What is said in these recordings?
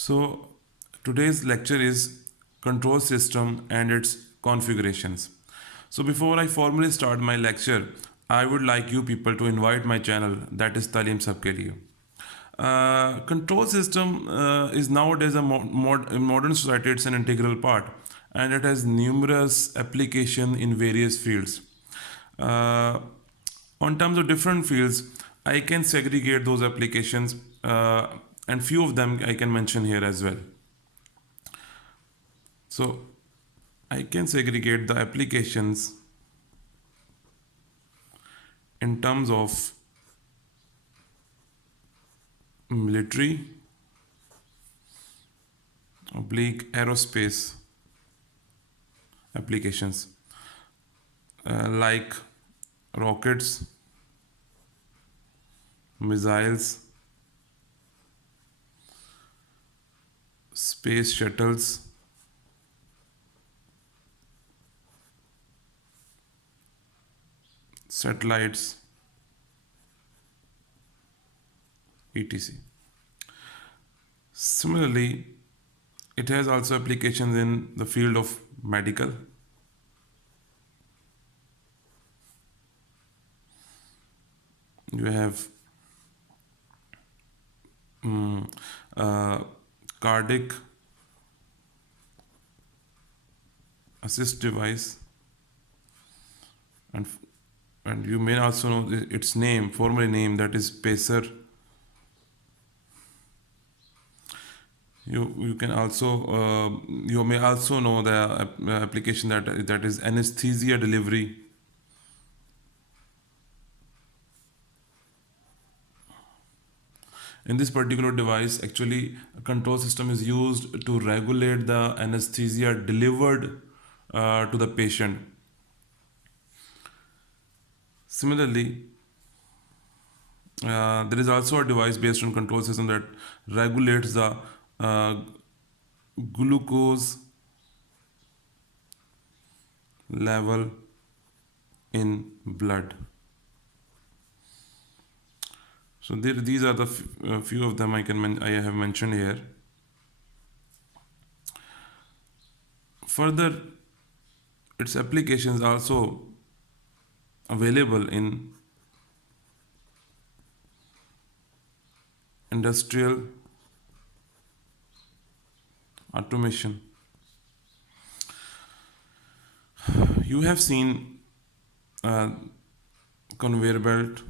So, today's lecture is control system and its configurations. So, before I formally start my lecture, I would like you people to invite my channel, that is Talim Sabke Liye. Control system is nowadays in modern society. It's an integral part, and it has numerous application in various fields. Uh, on terms of different fields, I can segregate those applications, and few of them I can mention here as well. So I can segregate the applications in terms of military oblique aerospace applications, like rockets, missiles, space shuttles, satellites, etc. Similarly, it has also applications in the field of medical. You have mm, uh, cardiac assist device, and you may also know its name, formerly name, that is pacer. You can also you may also know the application that is anesthesia delivery. In this particular device, actually, a control system is used to regulate the anesthesia delivered to the patient. Similarly, there is also a device based on control system that regulates the uh, glucose level in blood. So these are the few of them I have mentioned here. Further, its applications also available in industrial automation. You have seen uh, conveyor belt.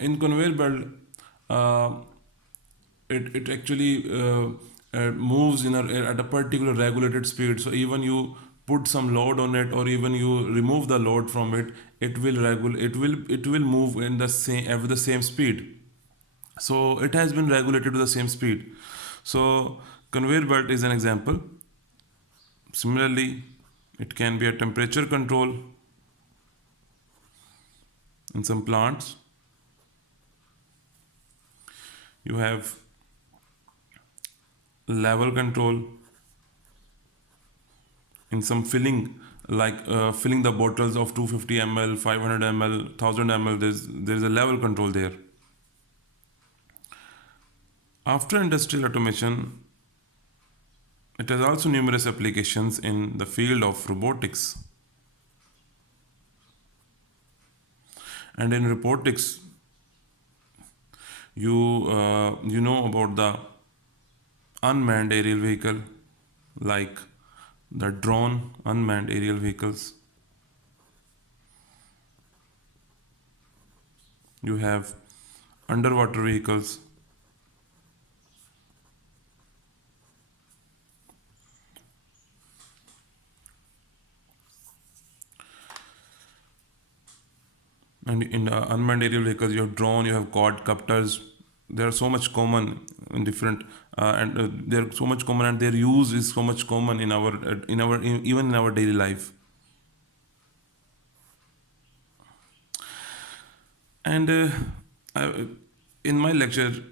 In conveyor belt, uh, it actually moves at a particular regulated speed. So even you put some load on it, or even you remove the load from it, it will move in the same at the same speed. So it has been regulated to the same speed. So conveyor belt is an example. Similarly, it can be a temperature control in some plants. You have level control in some filling, like filling the bottles of 250 ml, 500 ml, 1000 ml. There's a level control there. After industrial automation, it has also numerous applications in the field of robotics. And in robotics, you know about the unmanned aerial vehicle, like the drone unmanned aerial vehicles. You have underwater vehicles. And in the unmanned aerial vehicles, you have drone, you have quadcopters. They are so much common in different, and they're so much common, and their use is so much common even in our daily life. And I, in my lecture,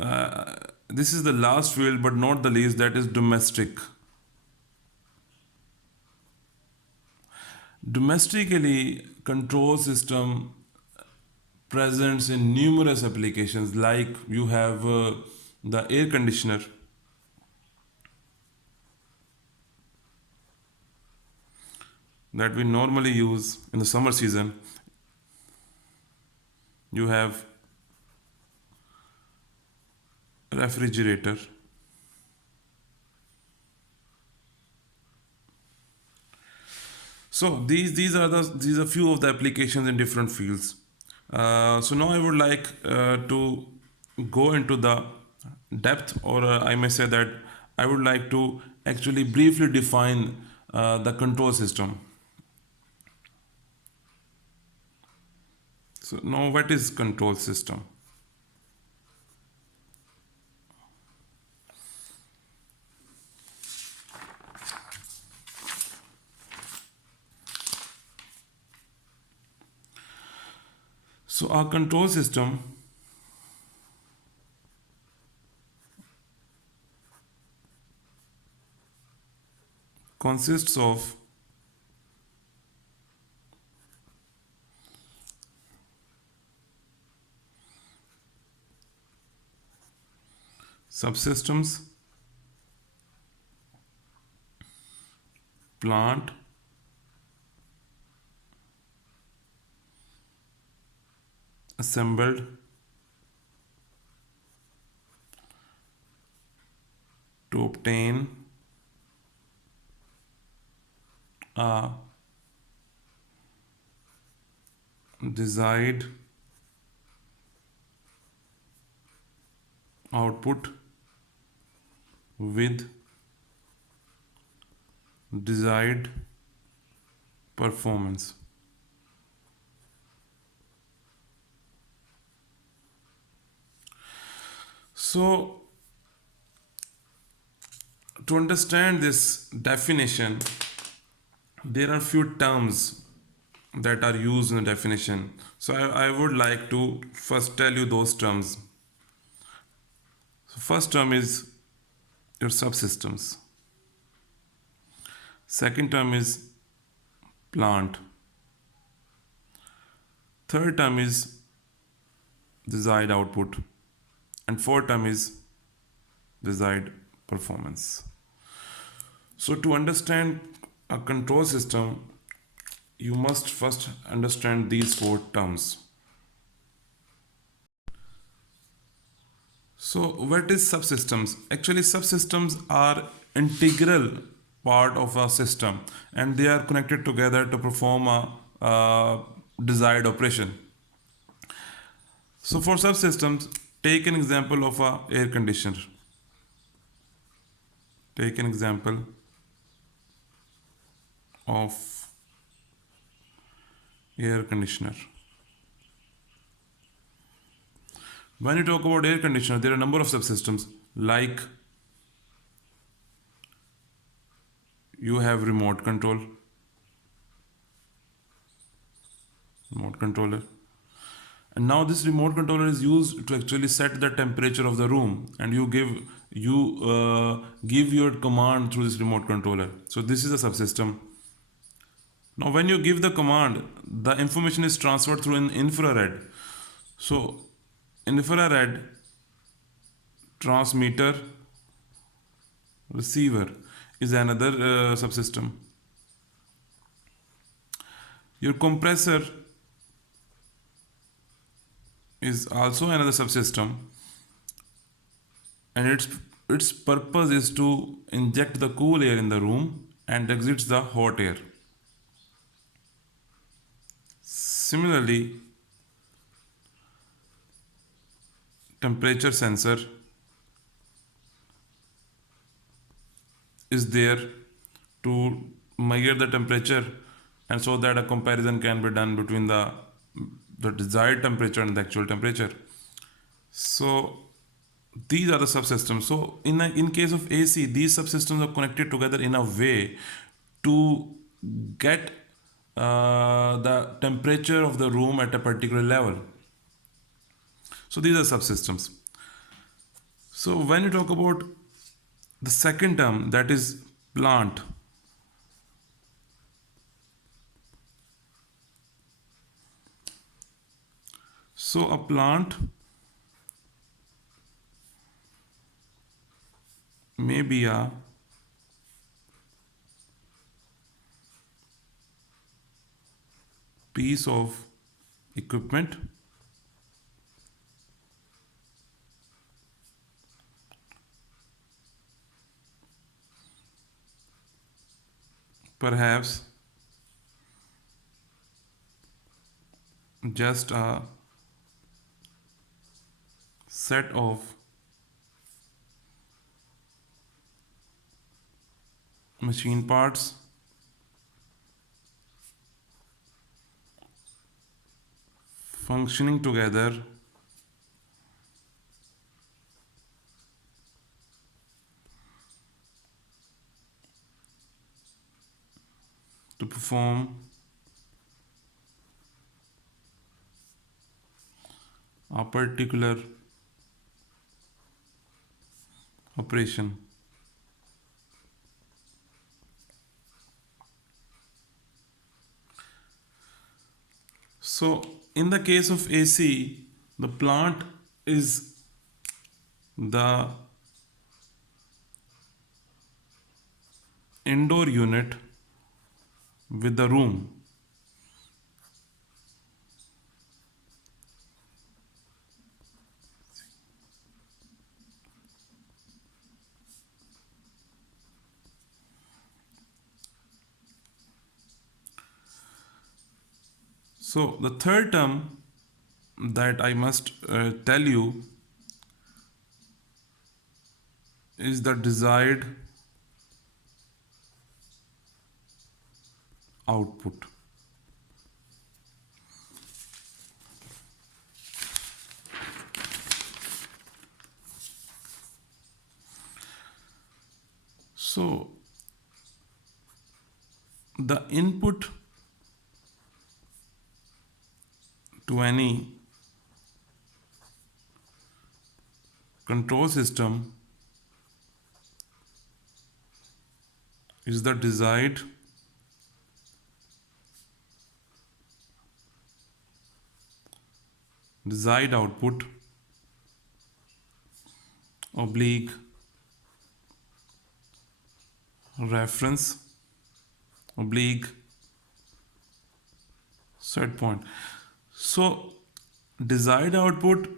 uh, this is the last field, but not the least, that is domestic. Domestically, control system presents in numerous applications, like you have the air conditioner that we normally use in the summer season. You have refrigerator. So these are few of the applications in different fields. So now I would like to go into the depth, or I may say that I would like to actually briefly define the control system. So now, what is control system? So our control system consists of subsystems, plant, assembled, to obtain a desired output with desired performance. So, to understand this definition, there are few terms that are used in the definition. So, I would like to first tell you those terms. So, first term is your subsystems. Second term is plant. Third term is desired output. And fourth term is desired performance. So to understand a control system, you must first understand these four terms. So what is subsystems? Actually, subsystems are integral part of a system, and they are connected together to perform a desired operation. So for subsystems, take an example of a air conditioner. Take an example of air conditioner. When you talk about air conditioner, there are a number of subsystems, like you have remote controller, and now this remote controller is used to actually set the temperature of the room, and you give your command through this remote controller. So this is a subsystem. Now when you give the command, the information is transferred through an infrared. So infrared transmitter receiver is another subsystem. Your compressor is also another subsystem, and its purpose is to inject the cool air in the room and exits the hot air. Similarly, temperature sensor is there to measure the temperature, and so that a comparison can be done between the desired temperature and the actual temperature. So these are the subsystems. So in case of AC, these subsystems are connected together in a way to get the temperature of the room at a particular level. So these are subsystems. So when you talk about the second term, that is plant. So a plant may be a piece of equipment, perhaps just a set of machine parts functioning together to perform a particular operation. So, in the case of AC, the plant is the indoor unit with the room. So, the third term that I must tell you is the desired output. So, the input to any control system is the desired output oblique reference oblique set point. So desired output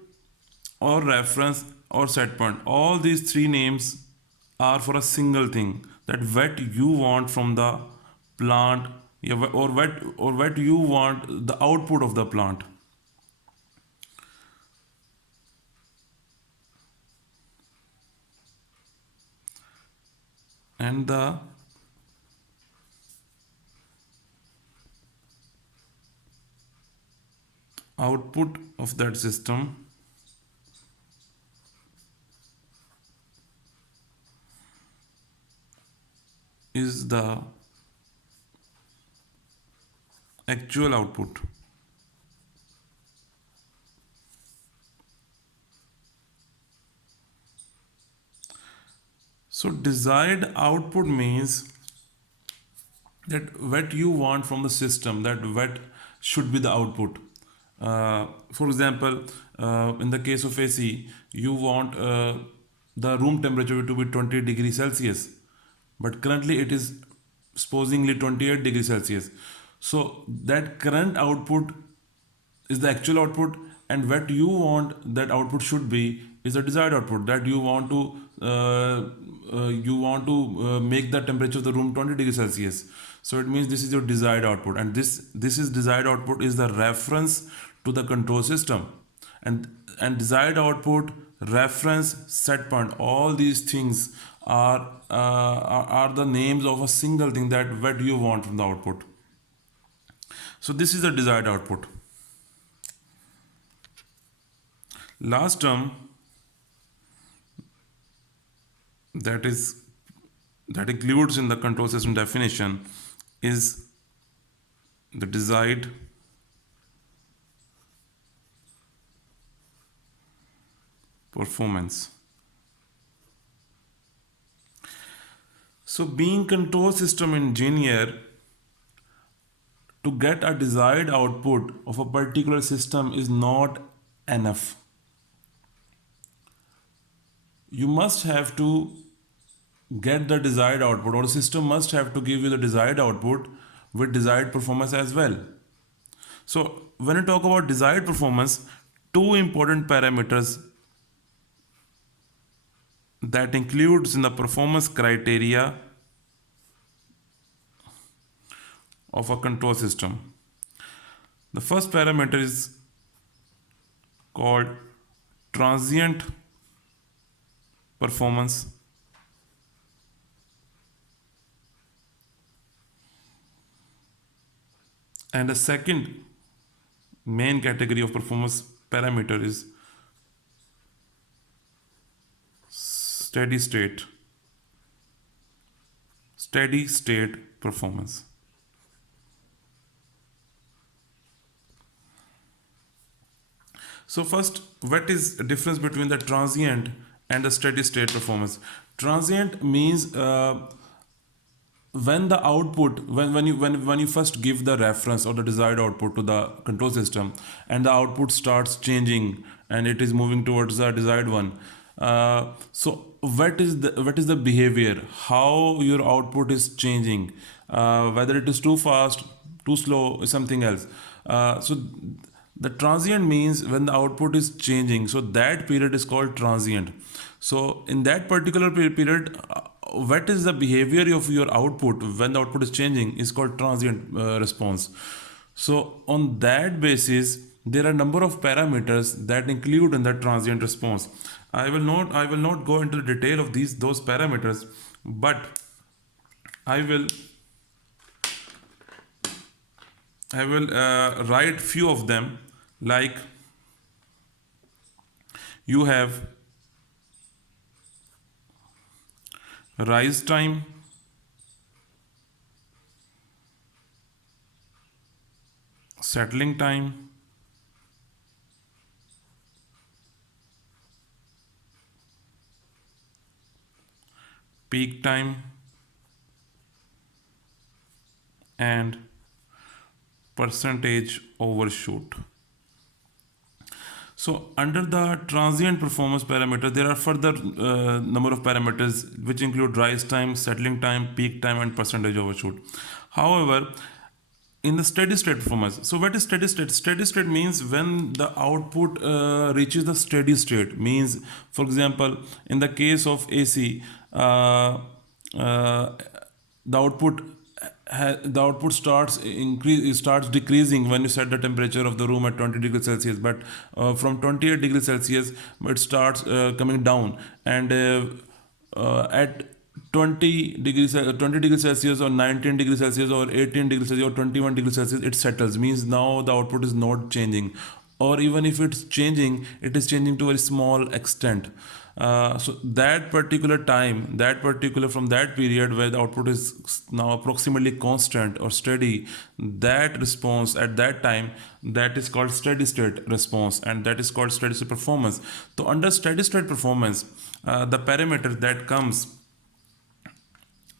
or reference or set point, all these three names are for a single thing, that what you want from the plant, yeah, or what you want the output of the plant. And the output of that system is the actual output. So desired output means that what you want from the system, that what should be the output. For example, in the case of AC, you want the room temperature to be 20 degrees Celsius, but currently it is supposedly 28 degrees Celsius. So that current output is the actual output, and what you want that output should be is the desired output, that you want to make the temperature of the room 20 degrees Celsius. So it means this is your desired output, and this is desired output is the reference to the control system, and desired output, reference, set point, all these things are the names of a single thing, that what you want from the output. So this is the desired output. Last term that is that includes in the control system definition is the desired performance. So being control system engineer, to get a desired output of a particular system is not enough. You must have to get the desired output, or the system must have to give you the desired output with desired performance as well. So when you talk about desired performance, two important parameters that includes in the performance criteria of a control system. The first parameter is called transient performance, and the second main category of performance parameter is steady state performance. So first, what is the difference between the transient and the steady state performance? Transient means when the output, when you first give the reference or the desired output to the control system, and the output starts changing and it is moving towards the desired one. So what is the behavior, how your output is changing, whether it is too fast, too slow, or something else. So the transient means when the output is changing, so that period is called transient. So in that particular period, what is the behavior of your output when the output is changing is called transient response. So on that basis, there are a number of parameters that include in the transient response. I will not go into the detail of those parameters, but I will I will write few of them, like you have rise time, settling time, peak time, and percentage overshoot. So under the transient performance parameter, there are further number of parameters which include rise time, settling time, peak time, and percentage overshoot. However, in the steady state performance, so what is steady state? Steady state means when the output reaches the steady state. Means, for example, in the case of AC, the output starts decreasing when you set the temperature of the room at 20 degrees Celsius, but from 28 degrees Celsius it starts coming down, and at 20 degrees Celsius, or 19 degrees Celsius, or 18 degrees Celsius, or 21 degrees Celsius, it settles. Means now the output is not changing, or even if it's changing, it is changing to a very small extent. So that particular time, that particular from that period where the output is now approximately constant or steady, that response at that time, that is called steady state response, and that is called steady state performance. So under steady state performance, the parameter that comes,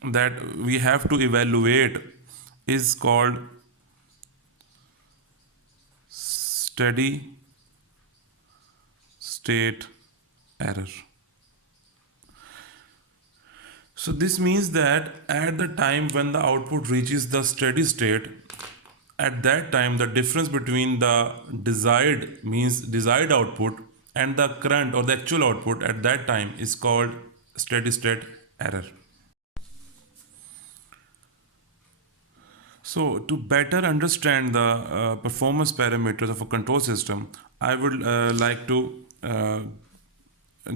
that we have to evaluate, is called steady state error. So this means that at the time when the output reaches the steady state, at that time the difference between the desired output and the current or the actual output at that time is called steady state error. So to better understand the performance parameters of a control system, I would like to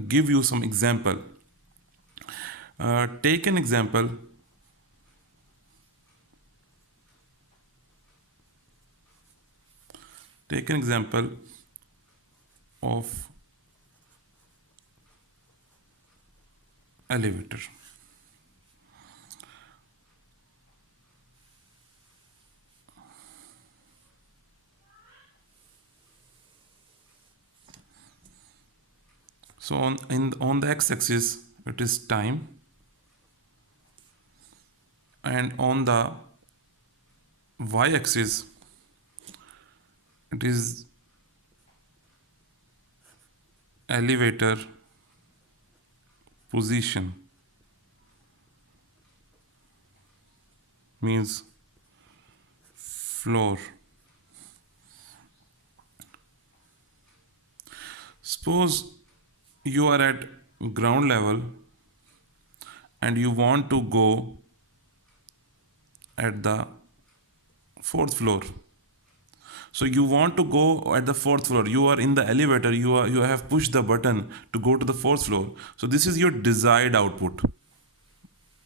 give you some example. Take an example. Take an example of elevator. So on the x-axis it is time, and on the y-axis it is elevator position means floor. Suppose you are at ground level and you want to go at the fourth floor. So you want to go at the fourth floor. You are in the elevator. You have pushed the button to go to the fourth floor. So this is your desired output,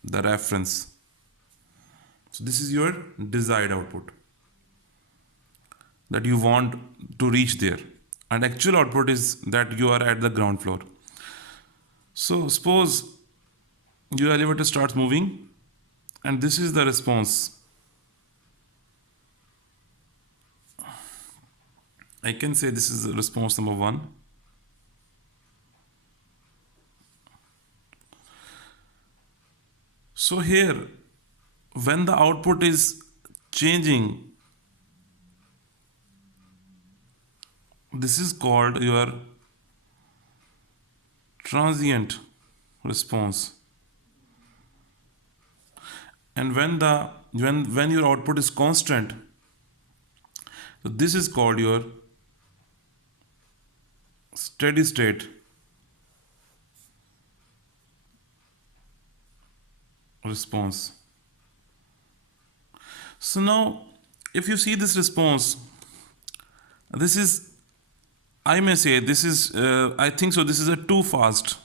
the reference. So this is your desired output that you want to reach there. And actual output is that you are at the ground floor. So suppose your elevator starts moving and this is the response. I can say this is response number 1. So here, when the output is changing, this is called your transient response. And when your output is constant, so this is called your steady state response. So now, if you see this response, this is, I may say, this is, I think so, this is a too fast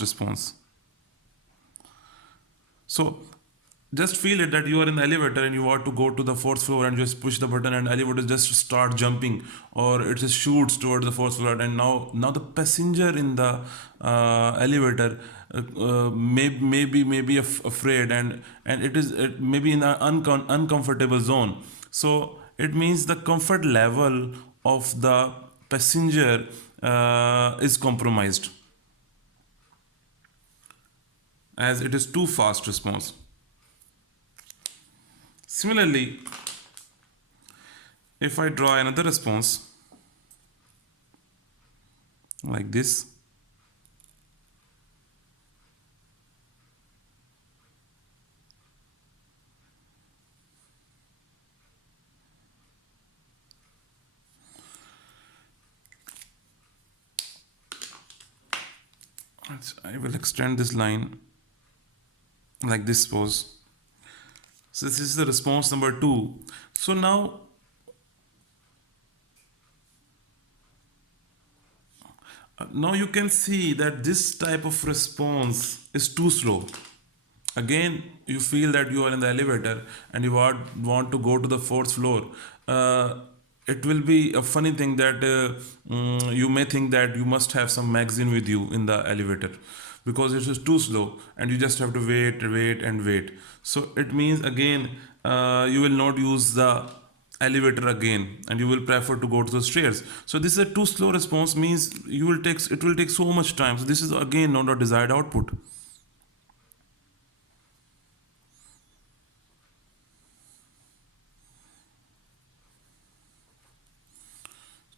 response. So just feel it that you are in the elevator and you want to go to the fourth floor and just push the button and elevator just start jumping, or it just shoots toward the fourth floor, and now the passenger in the elevator may be afraid, and it may be in an uncomfortable zone. So it means the comfort level of the passenger is compromised, as it is too fast response. Similarly, if I draw another response like this, I will extend this line like this, suppose. So this is the response number 2. So now you can see that this type of response is too slow. Again, you feel that you are in the elevator and you want to go to the fourth floor. It will be a funny thing that you may think that you must have some magazine with you in the elevator, because it is too slow and you just have to wait. So it means again, you will not use the elevator again and you will prefer to go to the stairs. So this is a too slow response, means it will take so much time. So this is again not a desired output.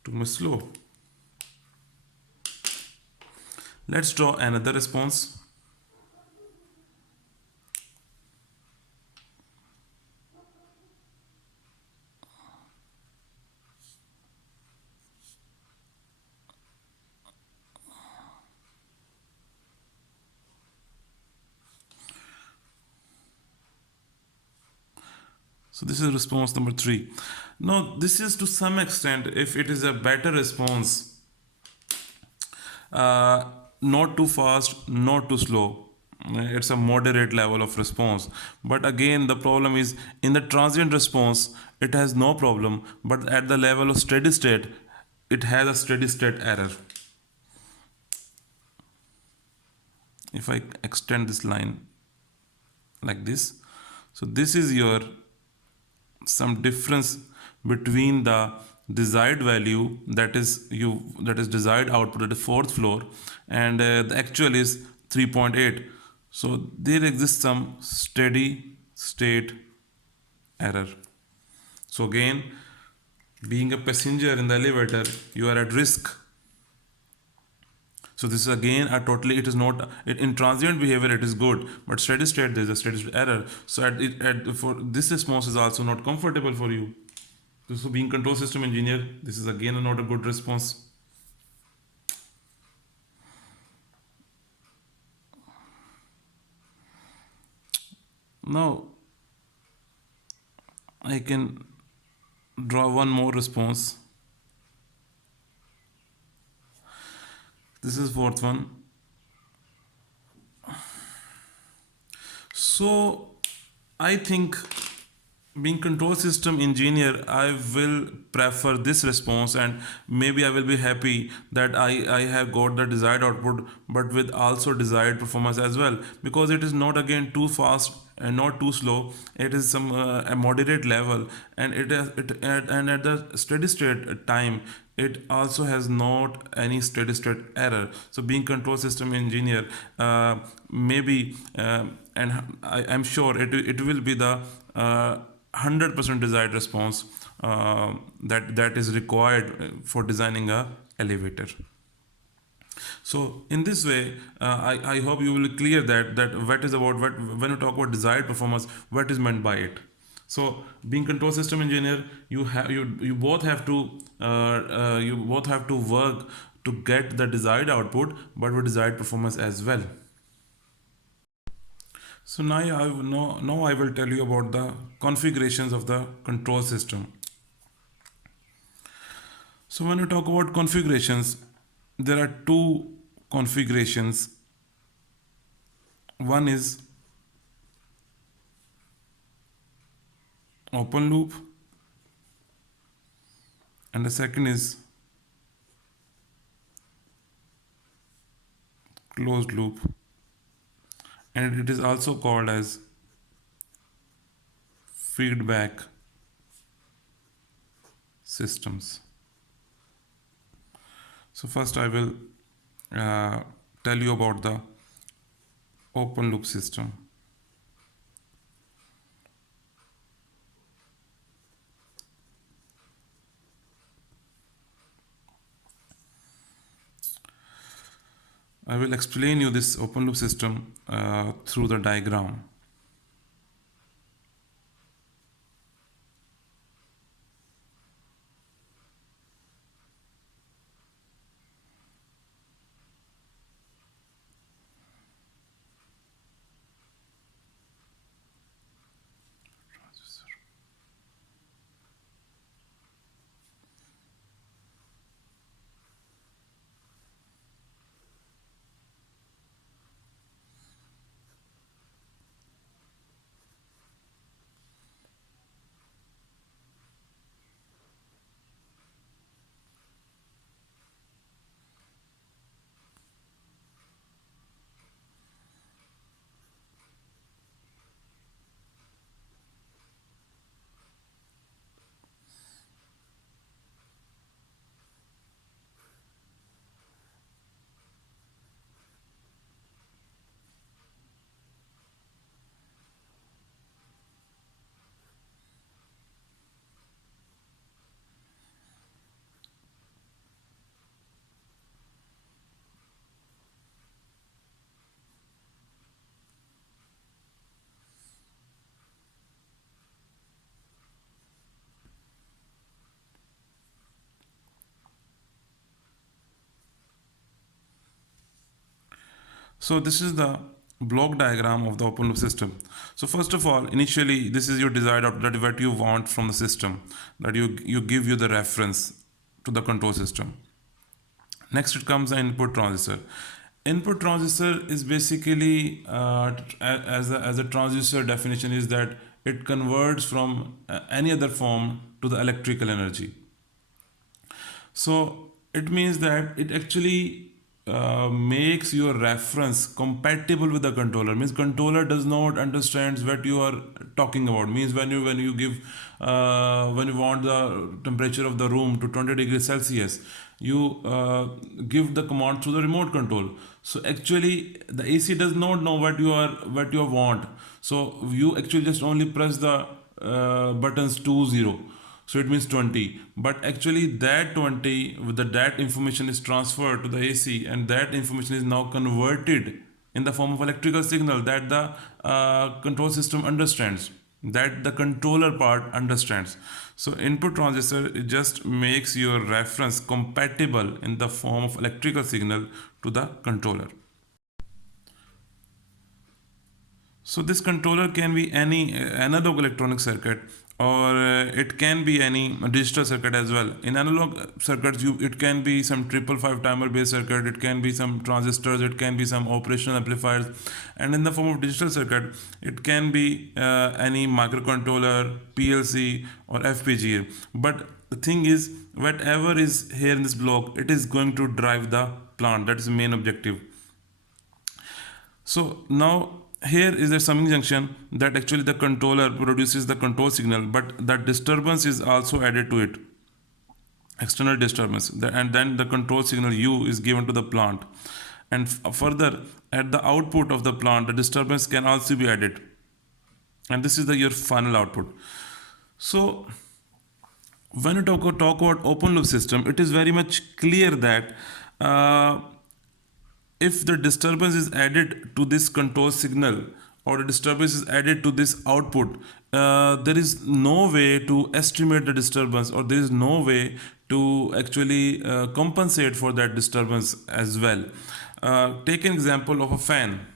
Too much slow. Let's draw another response. So this is response number 3. Now this is to some extent, if it is a better response, not too fast, not too slow. It's a moderate level of response. But again, the problem is in the transient response, it has no problem. But at the level of steady state, it has a steady state error. If I extend this line like this, so this is your some difference between the desired value, that is desired output at the fourth floor, and the actual is 3.8. So there exists some steady state error. So again, Being a passenger in the elevator, you are at risk. So this is again a totally, it is not in transient behavior it is good, but steady state there is a steady state error. So for this response is also not comfortable for you. So being control system engineer, this is again not a good response. Now I can draw one more response. This is fourth one. So I think being control system engineer, I will prefer this response, and maybe I will be happy that I have got the desired output, but with also desired performance as well, because it is not again too fast and not too slow. It is some a moderate level, and and at the steady state time it also has not any steady state error. So being control system engineer, maybe and I'm sure it will be the 100% desired response that is required for designing a elevator. So in this way, I hope you will clear that what is about what when you talk about desired performance, what is meant by it. So being control system engineer, you both have to you both have to work to get the desired output, but with desired performance as well. So now I will tell you about the configurations of the control system. So when we talk about configurations, there are two configurations. One is open loop, and the second is closed loop, and it is also called as feedback systems. So first I will tell you about the open loop system. I will explain you this open loop system through the diagram. So this is the block diagram of the open loop system. So first of all, initially, this is your desired output, what you want from the system, that you give you the reference to the control system. Next, it comes the input transistor. Input transistor is basically as a transistor definition is that it converts from any other form to the electrical energy. So it means that it actually makes your reference compatible with the controller. Means controller does not understands what you are talking about. Means when you give when you want the temperature of the room to 20 degrees Celsius, you give the command through the remote control. So actually the AC does not know what you want. So you actually just only press the buttons 2 0. So it means 20. But actually that 20 with that information is transferred to the AC, and that information is now converted in the form of electrical signal that the control system understands, that the controller part understands. So input transistor, it just makes your reference compatible in the form of electrical signal to the controller. So this controller can be any analog electronic circuit, or it can be any digital circuit as well. In analog circuits, it can be some 555 timer based circuit, it can be some transistors, it can be some operational amplifiers, and in the form of digital circuit, it can be any microcontroller, PLC, or FPGA. But the thing is, whatever is here in this block, it is going to drive the plant. That is the main objective. So now here is a summing junction that actually the controller produces the control signal, but that disturbance is also added to it, external disturbance, and then the control signal U is given to the plant. And further, at the output of the plant, the disturbance can also be added, and this is the your final output. So when you talk about open loop system, it is very much clear that uh, if the disturbance is added to this control signal, or the disturbance is added to this output, there is no way to estimate the disturbance, or there is no way to actually compensate for that disturbance as well. Take an example of a fan.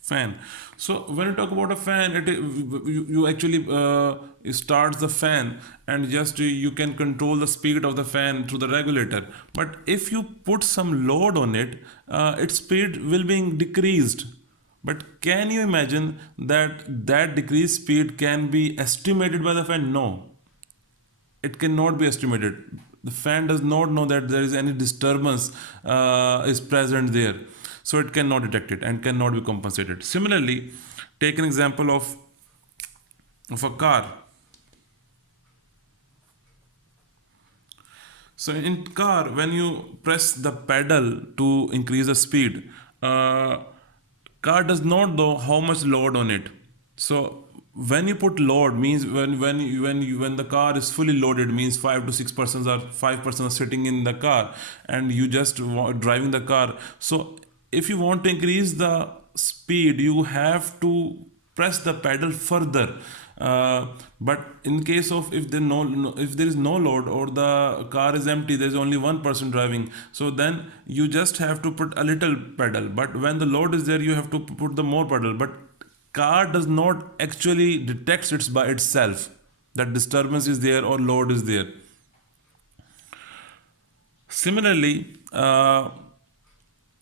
Fan. So when you talk about a fan, you actually starts the fan, and just you can control the speed of the fan through the regulator. But if you put some load on it, its speed will be decreased. But can you imagine that decreased speed can be estimated by the fan? No, it cannot be estimated. The fan does not know that there is any disturbance is present there, so it cannot detect it and cannot be compensated. Similarly, take an example of a car. So in car, when you press the pedal to increase the speed, car does not know how much load on it. So when you put load, means when the car is fully loaded, means 5 to 6 persons or 5 persons are sitting in the car, and you just driving the car. So if you want to increase the speed, you have to press the pedal further. But in case of if there is no load, or the car is empty, there is only one person driving, so then you just have to put a little pedal. But when the load is there, you have to put the more pedal. But car does not actually detects it by itself that disturbance is there or load is there. Similarly,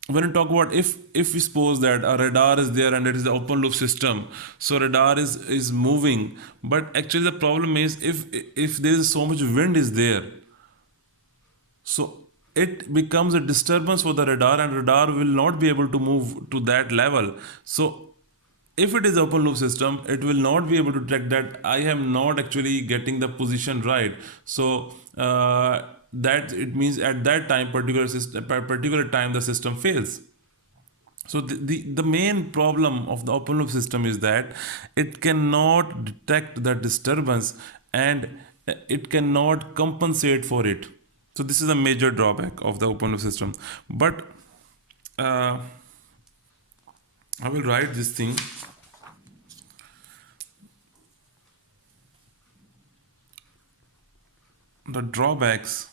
when you talk about, if we suppose that a radar is there and it is the open loop system, so radar is moving, but actually the problem is, if there is so much wind is there, so it becomes a disturbance for the radar, and radar will not be able to move to that level. So if it is open loop system, it will not be able to detect that I am not actually getting the position right. So that it means at that time, particular time, the system fails. So the main problem of the open loop system is that it cannot detect the disturbance, and it cannot compensate for it. So this is a major drawback of the open loop system. But uh, I will write this thing. The drawbacks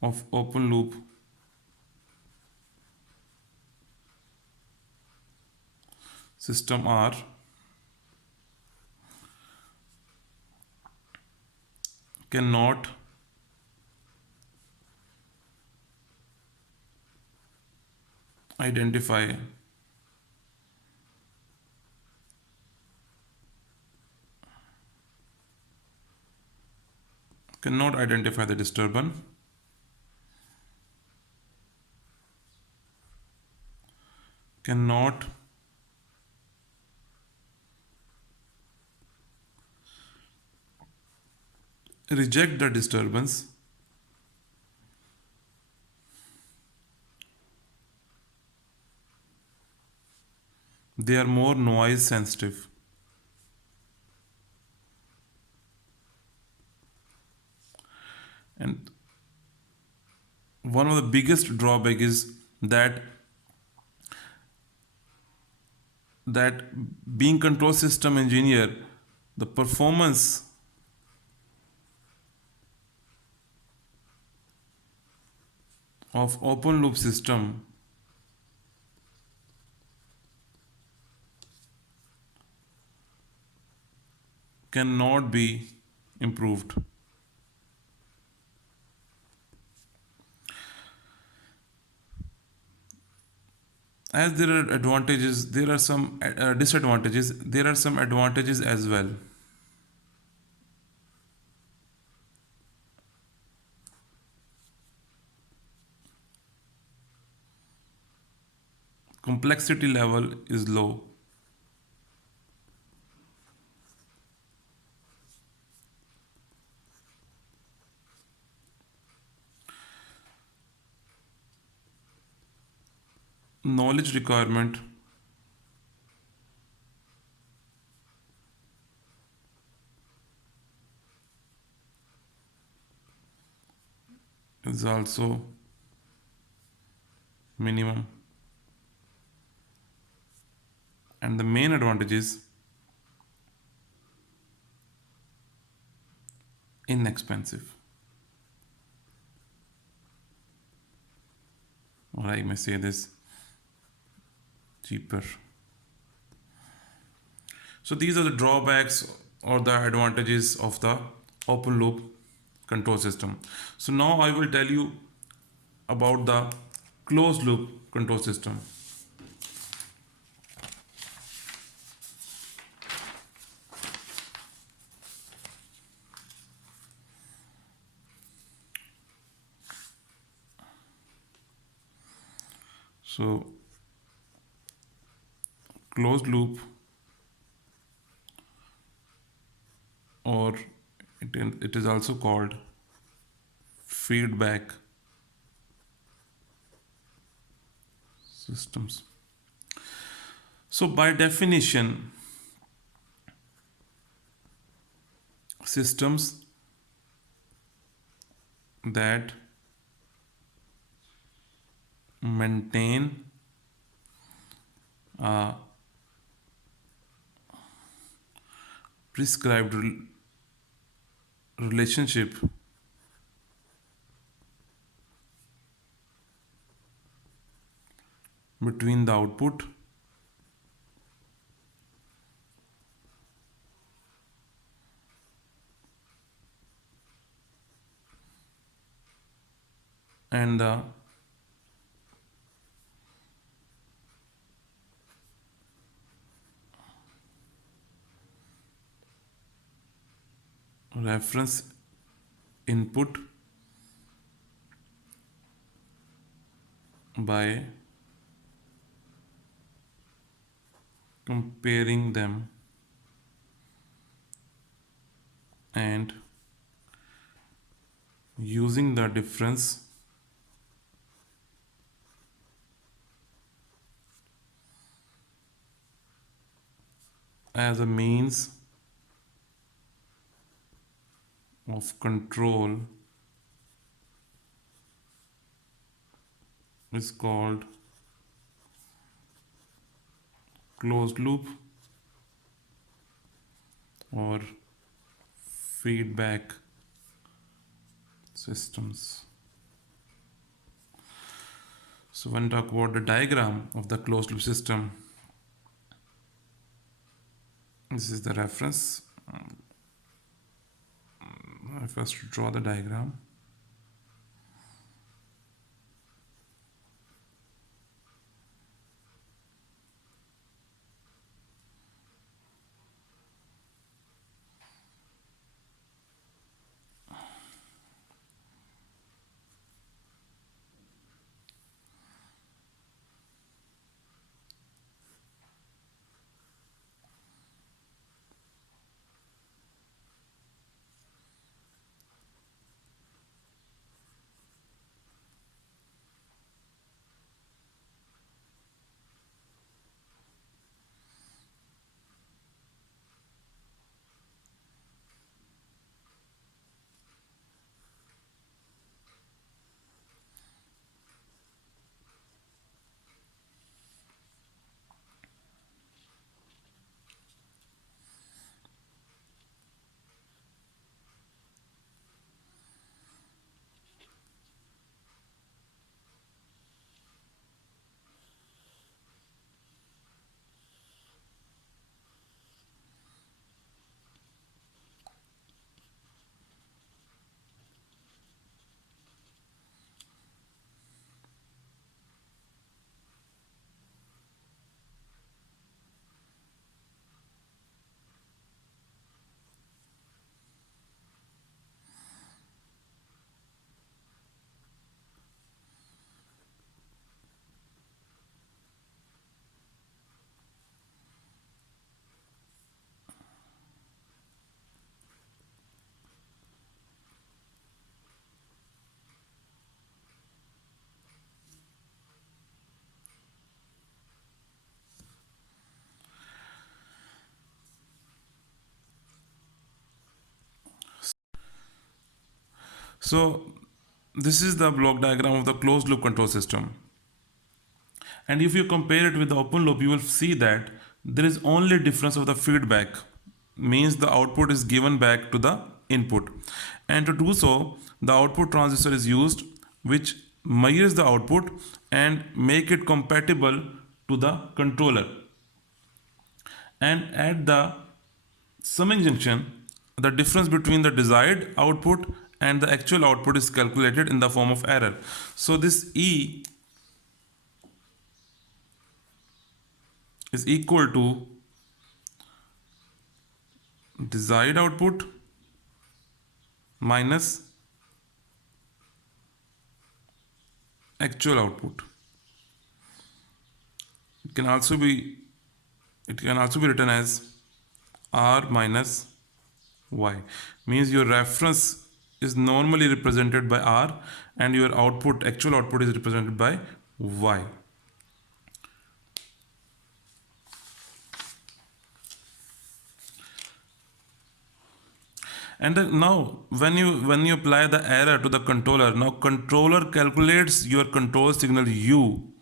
of open loop system are: cannot identify the disturbance, cannot reject the disturbance, They are more noise sensitive. And one of the biggest drawback is that that being control system engineer, the performance of open loop system cannot be improved. As there are advantages, there are some disadvantages, there are some advantages as well. Complexity level is low. Knowledge requirement is also minimum. And the main advantage is inexpensive, or I may say this, cheaper. So these are the drawbacks or the advantages of the open loop control system. So now I will tell you about the closed loop control system. So closed loop, or it is also called feedback systems. So by definition, systems that maintain a prescribed relationship between the output and the reference input by comparing them and using the difference as a means of control is called closed loop or feedback systems. So when we talk about the diagram of the closed loop system, this is the reference. I first draw the diagram. So this is the block diagram of the closed loop control system. And if you compare it with the open loop, you will see that there is only difference of the feedback, means the output is given back to the input. And to do so, the output transistor is used, which measures the output and make it compatible to the controller. And at the summing junction, the difference between the desired output and the actual output is calculated in the form of error. So this E is equal to desired output minus actual output. It can also be written as R minus Y, means your reference is normally represented by R and your actual output is represented by Y. And now when you apply the error to the controller, now controller calculates your control signal U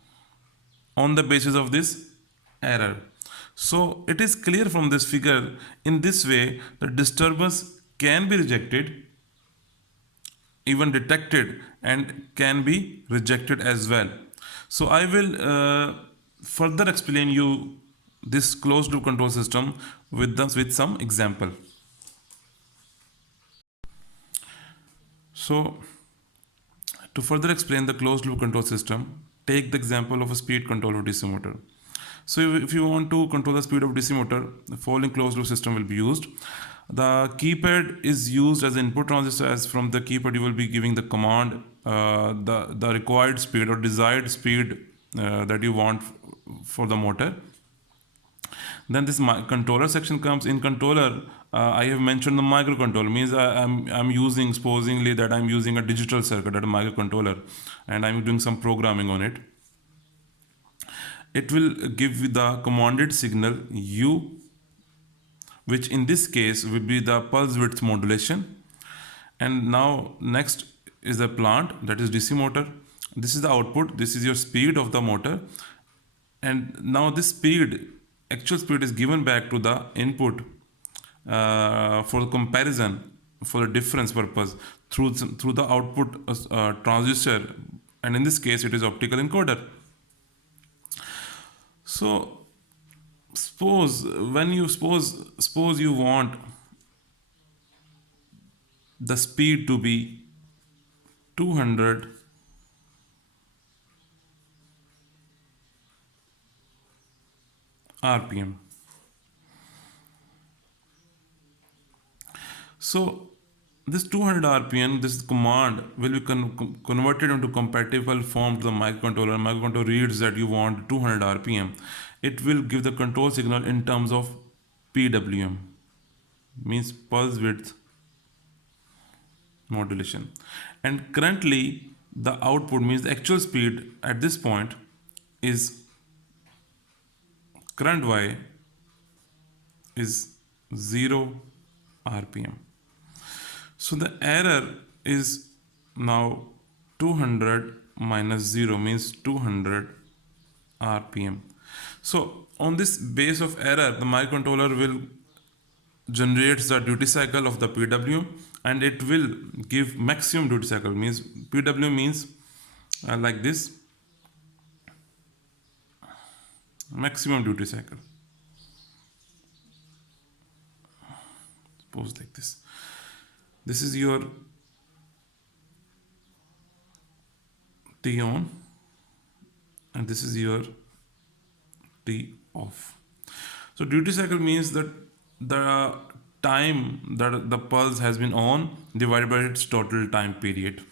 on the basis of this error. So it is clear from this figure, in this way the disturbance can be rejected, even detected, and can be rejected as well. So I will further explain you this closed loop control system with some example. So to further explain the closed loop control system, take the example of a speed control of DC motor. So if you want to control the speed of DC motor, the following closed loop system will be used. The keypad is used as input transistor, as from the keypad you will be giving the command, the required speed or desired speed that you want for the motor. Then this controller section comes. In controller, I have mentioned the microcontroller, means I'm using, supposingly that I'm using a digital circuit at a microcontroller and I'm doing some programming on it. It will give the commanded signal U, which in this case will be the pulse width modulation. And now next is the plant, that is DC motor. This is the output, this is your speed of the motor. And now this speed, actual speed, is given back to the input for comparison, for the difference purpose, through the output transistor, and in this case it is optical encoder. So suppose you want the speed to be 200 RPM. So this 200 RPM, this command will be converted into compatible form to the microcontroller. Microcontroller reads that you want 200 RPM. It will give the control signal in terms of PWM, means pulse width modulation. And currently the output, means the actual speed at this point, is current Y is 0 RPM. So the error is now 200 minus 0, means 200 RPM. So on this base of error, the microcontroller will generate the duty cycle of the PWM, and it will give maximum duty cycle, means PWM means like this, maximum duty cycle. Suppose like this. This is your T on and this is your T off. So duty cycle means that the time that the pulse has been on divided by its total time period,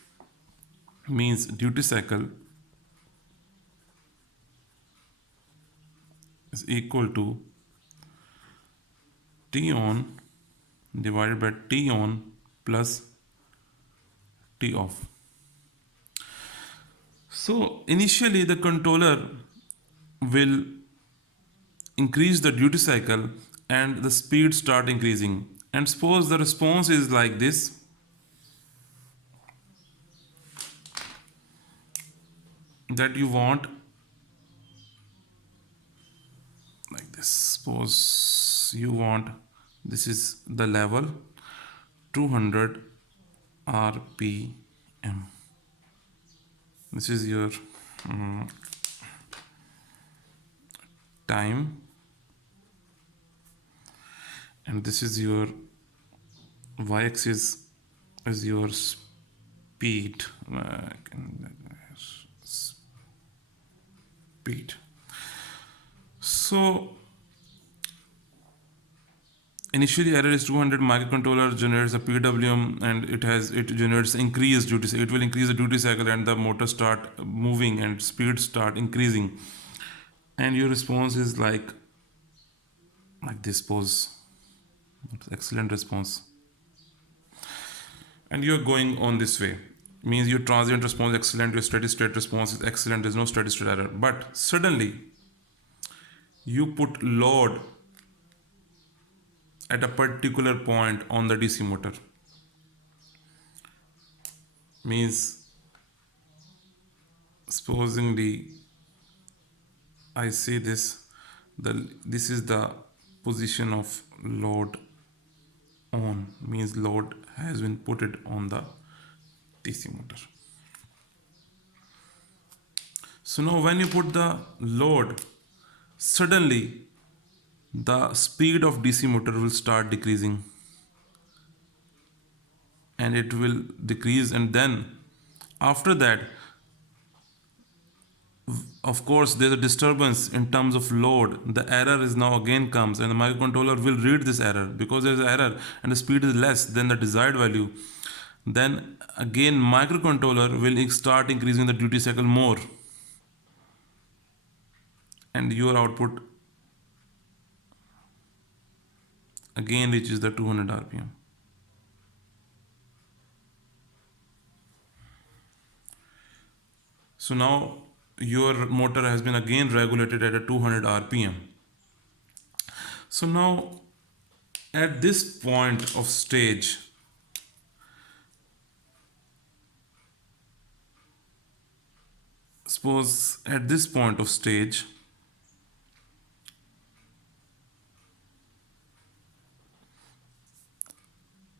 means duty cycle is equal to T on divided by T on plus T off. So initially the controller will increase the duty cycle and the speed start increasing, and suppose the response is like this. that you want like this. Suppose you want, this is the level 200 rpm. This is your time, and this is your y-axis is your speed. Speed. So initially error is 200. Microcontroller generates a PWM, and it generates increased duty cycle. It will increase the duty cycle and the motor start moving and speed start increasing. And your response is like this pose. Excellent response. And you're going on this way. Means your transient response is excellent, your steady state response is excellent, there's no steady state error. But suddenly you put load at a particular point on the DC motor. Means supposingly I see this, this is the position of load on, means load has been put it on the DC motor. So now when you put the load, suddenly the speed of DC motor will start decreasing, and it will decrease, and then after that, of course, there's a disturbance in terms of load. The error is now again comes, and the microcontroller will read this error because there's an error and the speed is less than the desired value. Then again microcontroller will start increasing the duty cycle more, and your output again reaches the 200 rpm. So now your motor has been again regulated at a 200 rpm. So now at this point of stage, suppose at this point of stage,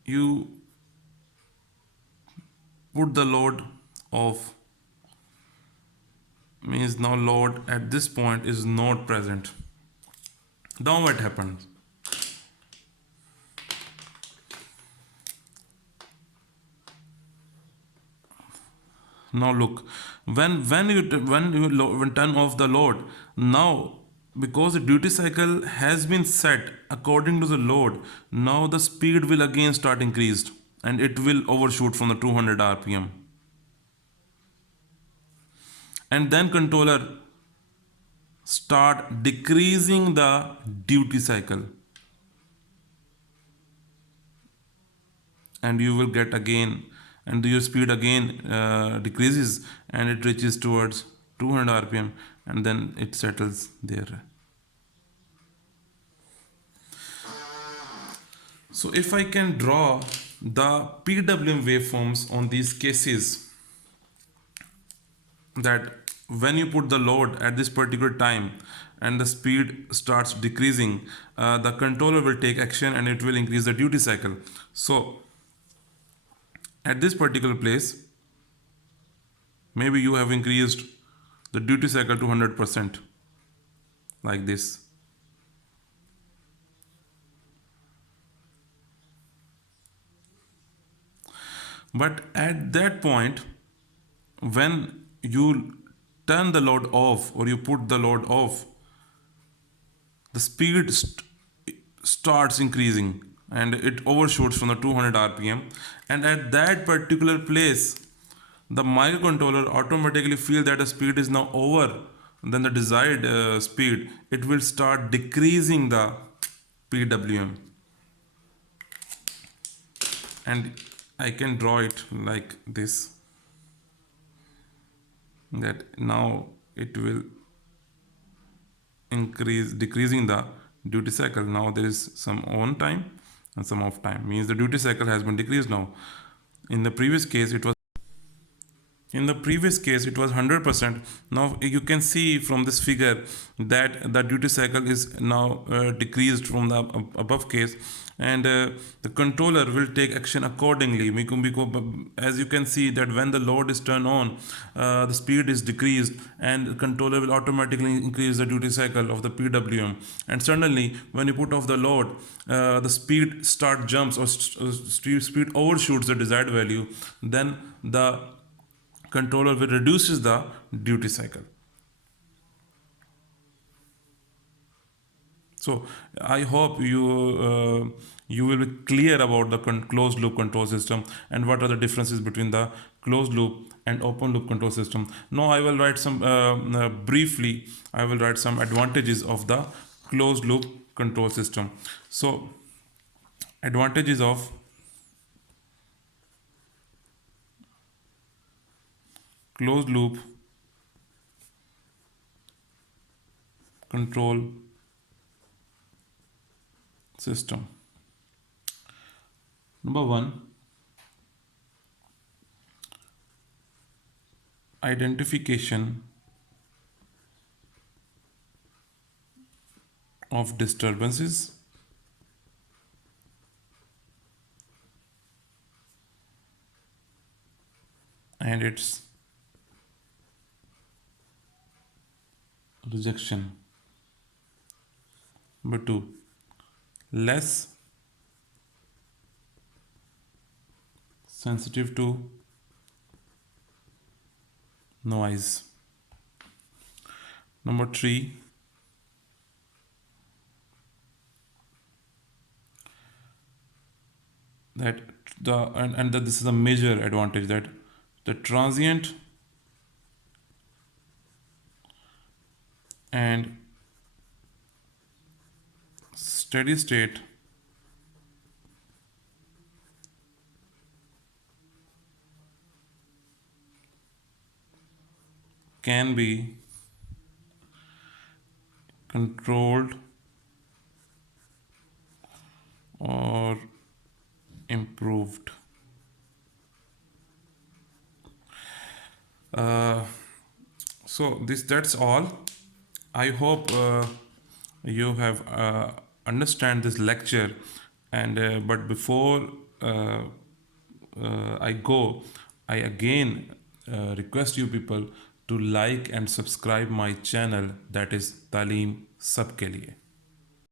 you put the load off, means now load at this point is not present. Now what happens? Now look, when you turn off the load, now because the duty cycle has been set according to the load, now the speed will again start increased, and it will overshoot from the 200 rpm. And then controller start decreasing the duty cycle, and you will get again, and your speed again decreases, and it reaches towards 200 rpm, and then it settles there. So if I can draw the PWM waveforms on these cases, that when you put the load at this particular time and the speed starts decreasing, the controller will take action and it will increase the duty cycle. So at this particular place, maybe you have increased the duty cycle to 100%, like this. But at that point, when you turn the load off or you put the load off, the speed starts increasing and it overshoots from the 200 rpm, and at that particular place the microcontroller automatically feel that the speed is now over than the desired speed. It will start decreasing the PWM, and I can draw it like this, that now it will decreasing the duty cycle. Now there is some on time and some off time, means the duty cycle has been decreased now. In the previous case it was In the previous case, it was 100%. Now you can see from this figure that the duty cycle is now decreased from the above case, and the controller will take action accordingly. As you can see that when the load is turned on, the speed is decreased, and the controller will automatically increase the duty cycle of the PWM. And suddenly, when you put off the load, the speed start jumps, or speed overshoots the desired value. Then the controller will reduces the duty cycle. So I hope you will be clear about the closed loop control system and what are the differences between the closed loop and open loop control system. Now I will write some briefly. I will write some advantages of the closed loop control system. So advantages of closed loop control system. Number one, identification of disturbances and its rejection. Number two, less sensitive to noise. Number three, that that this is a major advantage, that the transient and steady state can be controlled or improved. Uh, so that's all. I hope you have understand this lecture, and but before I go, I again request you people to like and subscribe my channel, that is Talim Sabke Liye.